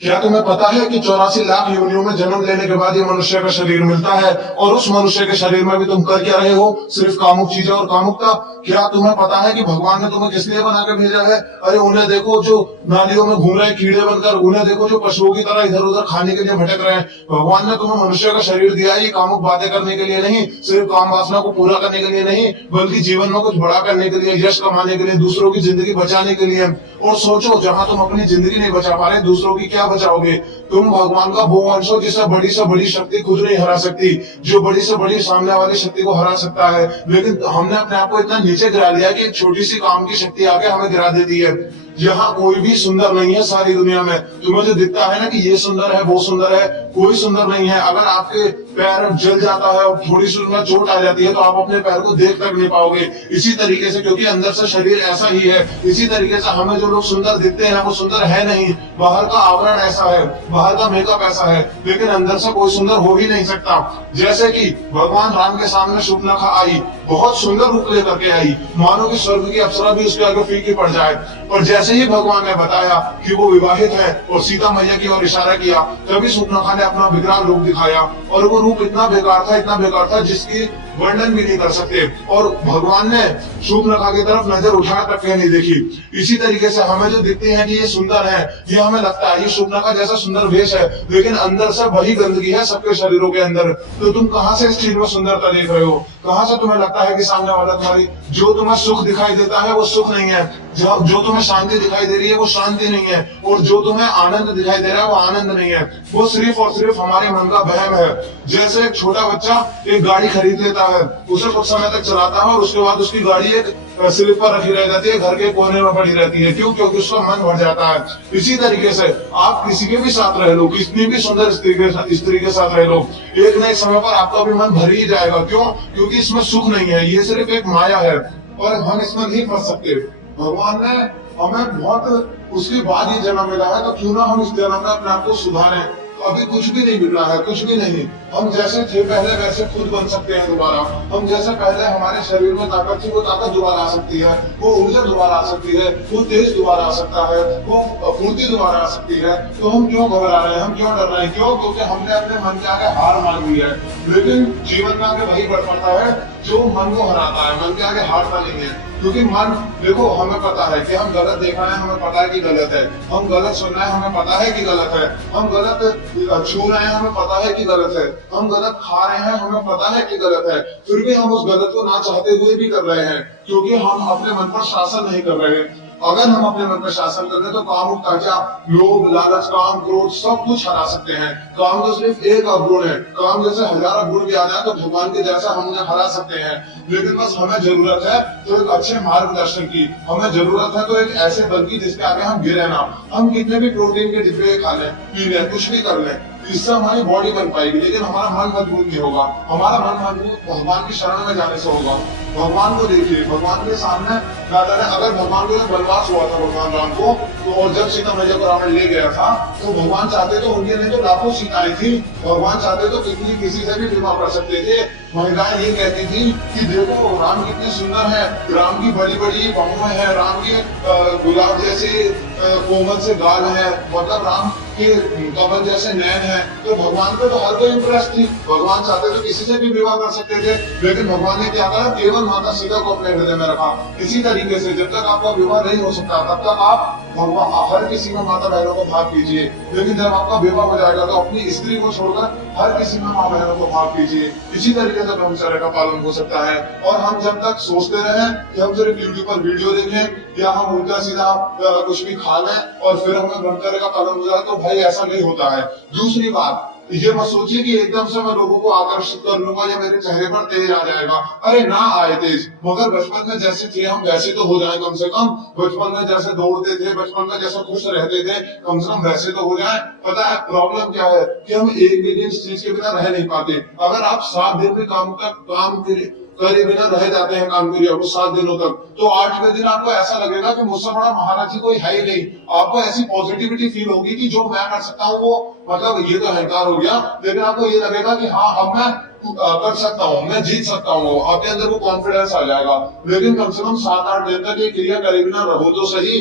क्या तुम्हें पता है कि 84 लाख योनियों में जन्म लेने के बाद ये मनुष्य का शरीर मिलता है, और उस मनुष्य के शरीर में भी तुम कर क्या रहे हो? सिर्फ कामुक चीजें और कामुकता। क्या तुम्हें पता है कि भगवान ने तुम्हें किस लिए बना के भेजा है? अरे उन्हें देखो जो नालियों में घूम रहे हैं कीड़े बनकर, उन्हें देखो जो पशुओं की तरह इधर उधर खाने के लिए भटक रहे हैं। भगवान ने तुम्हें मनुष्य का शरीर दिया है कामुक बातें करने के लिए नहीं, सिर्फ काम वासना को पूरा करने के लिए नहीं, बल्कि जीवन में कुछ बड़ा करने के लिए, यश कमाने के लिए, दूसरों की जिंदगी बचाने के लिए। और सोचो, जहां तुम अपनी जिंदगी नहीं बचा पा रहे, दूसरों की क्या बचाओगे? तुम भगवान का वो अंश हो जिसे बड़ी से बड़ी शक्ति खुद नहीं हरा सकती, जो बड़ी से बड़ी सामने वाली शक्ति को हरा सकता है। लेकिन हमने अपने आप को इतना नीचे गिरा लिया कि एक छोटी सी काम की शक्ति आके हमें गिरा देती है। यहाँ कोई भी सुंदर नहीं है सारी दुनिया में। तुम्हें जो दिखता है ना कि ये सुंदर है वो सुंदर है, कोई सुंदर नहीं है। अगर आपके पैर जल जाता है और थोड़ी सी उनमें चोट आ जाती है तो आप अपने पैर को देख तक नहीं पाओगे। इसी तरीके से, क्योंकि अंदर से शरीर ऐसा ही है, इसी तरीके से हमें जो लोग सुंदर दिखते हैं वो सुंदर है नहीं। बाहर का आवरण ऐसा है, बाहर का मेकअप ऐसा है, लेकिन अंदर से कोई सुंदर हो ही नहीं सकता। जैसे कि भगवान राम के सामने शूर्पणखा आई, बहुत सुंदर रूप लेकर के आई, मानो कि स्वर्ग की अप्सरा भी उसके आगे फीकी पड़ जाए। और जैसे ही भगवान ने बताया कि वो विवाहित है और सीता मैया की ओर इशारा किया, तभी शूर्पणखा ने अपना विकराल रूप दिखाया। और वो रूप इतना बेकार था, इतना बेकार था, जिसकी वर्णन भी नहीं कर सकते। और भगवान ने शूर्पणखा की तरफ नजर उठा तक नहीं देखी। इसी तरीके से हमें जो दिखते हैं कि ये सुंदर है, ये हमें लगता है ये शूर्पणखा जैसा सुंदर वेश है, लेकिन अंदर से वही गंदगी है सबके शरीरों के अंदर। तो तुम कहां से इस चीज में सुंदरता देख रहे हो? कहां से तुम्हें लगता है कि सामने वाला तुम्हारी, जो तुम्हें सुख दिखाई देता है वो सुख नहीं है, जो तुम्हें शांति दिखाई दे रही है वो शांति नहीं है, और जो तुम्हें आनंद दिखाई दे रहा है वो आनंद नहीं है। वो सिर्फ और सिर्फ हमारे मन का वहम है। जैसे एक छोटा बच्चा एक गाड़ी खरीद लेता है, उसे कुछ समय तक चलाता है और उसके बाद उसकी गाड़ी एक स्लिप पर रखी रह जाती है, घर के कोने में पड़ी रहती है। क्यों? क्योंकि उसका मन भर जाता है। इसी तरीके से आप किसी के भी साथ रह लो, कितनी भी सुंदर स्त्री के साथ रह लो, एक नए समय पर आपका भी मन भर ही जाएगा। क्यों? क्योंकि इसमें सुख नहीं है, ये सिर्फ एक माया है और हम इसमें नहीं फंस सकते। भगवान ने हमें बहुत उसके बाद ये जन्म मिला है, तो क्यों ना हम इस जन्म में अपने आप को सुधारें। अभी कुछ भी नहीं मिला है, कुछ भी नहीं। हम जैसे थे पहले वैसे खुद बन सकते हैं दोबारा। हम जैसे पहले हमारे शरीर में ताकत थी, वो ताकत दोबारा आ सकती है, वो ऊर्जा दोबारा आ सकती है, वो तेज दोबारा आ सकता है, वो फुर्ती दोबारा आ सकती है। तो हम क्यों घबरा रहे हैं, हम क्यों डर रहे हैं? क्यों? क्योंकि हमने अपने मन के आगे हार मान ली है। लेकिन जीवन में आगे वही बढ़ पड़ता है जो मन को हराता है, मन के आगे हारता नहीं है। क्योंकि मन, देखो हमें पता है कि हम गलत देख रहे हैं, हमें पता है कि गलत है, हम गलत सुन रहे हैं, हमें पता है कि गलत है, हम गलत छू रहे हैं, हमें पता है कि गलत है, हम गलत खा रहे हैं, हमें पता है कि गलत है, फिर भी हम उस गलत को ना चाहते हुए भी कर रहे हैं, क्योंकि हम अपने मन पर शासन नहीं कर रहे हैं। अगर हम अपने मन पर शासन करते तो काम ताजा लोभ लालच काम क्रोध सब कुछ हरा सकते हैं। काम तो सिर्फ एक अवगुण है, काम जैसे हजार अवगुण भी आ जाए तो भगवान के जैसा हम उन्हें हरा सकते हैं। लेकिन बस हमें जरूरत है तो एक अच्छे मार्गदर्शन की, हमें जरूरत है तो एक ऐसे बल की जिसके आगे हम गिरे ना। हम कितने भी प्रोटीन के डिब्बे खा लें, पी लें, कुछ भी कर लें, इससे हमारी बॉडी बन पाएगी, लेकिन हमारा मन मजबूत नहीं होगा। हमारा मन मजबूत भगवान की शरण में जाने से होगा। भगवान को देखिए, भगवान के सामने अगर भगवान को वनवास हुआ था भगवान राम को, तो और जब सीता मैया को रावण ले गया था, तो भगवान चाहते तो उनके लिए तो लाखों सीताएं थी, भगवान चाहते तो किसी से भी विवाह कर सकते थे। महिलाएं ये कहती थी कि देखो राम कितने सुंदर है, राम की बड़ी बड़ी बाहुएं हैं, राम की गुलाब जैसे कोमल से गाल है, मतलब राम के कमल जैसे नयन है। तो भगवान को तो हर कोई इंप्रेस थी, भगवान चाहते तो किसी से भी विवाह कर सकते थे, लेकिन भगवान ने क्या करा, केवल माता सीता को अपने हृदय में रखा। इसी तरीके से जब तक आपका विवाह नहीं हो सकता तब तक आप भगवान हर किसी में माता बहनों को भाग कीजिए, लेकिन जब आपका विवाह हो जाएगा तो अपनी स्त्री को छोड़कर हर किसी में माँ बहनों को भाग कीजिए। इसी तरीके से ब्रह्मचर्य का पालन हो सकता है। और हम जब तक सोचते रहे कि हम सिर्फ यूट्यूब पर वीडियो देखें या हम उल्टा सीधा कुछ भी खा लें और फिर हमें ब्रह्मचर्य का पालन हो जाए, तो भाई ऐसा नहीं होता है। दूसरी बात, ये मत सोचिए कि एकदम से मैं लोगों को आकर्षित कर लूंगा या मेरे चेहरे पर तेज आ जाएगा। अरे ना आए तेज, मगर बचपन में जैसे थे हम वैसे तो हो जाए कम से कम। बचपन में जैसे दौड़ते थे, बचपन में जैसे खुश रहते थे, कम से कम वैसे तो हो जाए। पता है प्रॉब्लम क्या है कि हम एक भी दिन इस चीज के बिना रह नहीं पाते। अगर आप 7 दिन भी काम करे बिना रह जाते हैं काम क्रिया को 7 दिनों तक, तो 8वें दिन आपको ऐसा लगेगा कि मुझसे बड़ा महाराज जी कोई है ही नहीं। आपको ऐसी पॉजिटिविटी फील होगी कि जो मैं कर सकता हूँ वो, मतलब ये तो अहंकार हो गया, लेकिन आपको ये लगेगा कि हाँ अब मैं कर सकता हूँ, मैं जीत सकता हूँ, आपके अंदर वो कॉन्फिडेंस आ जाएगा। लेकिन कम से कम 7-8 दिन तक ये क्रिया करे बिना रहो तो सही।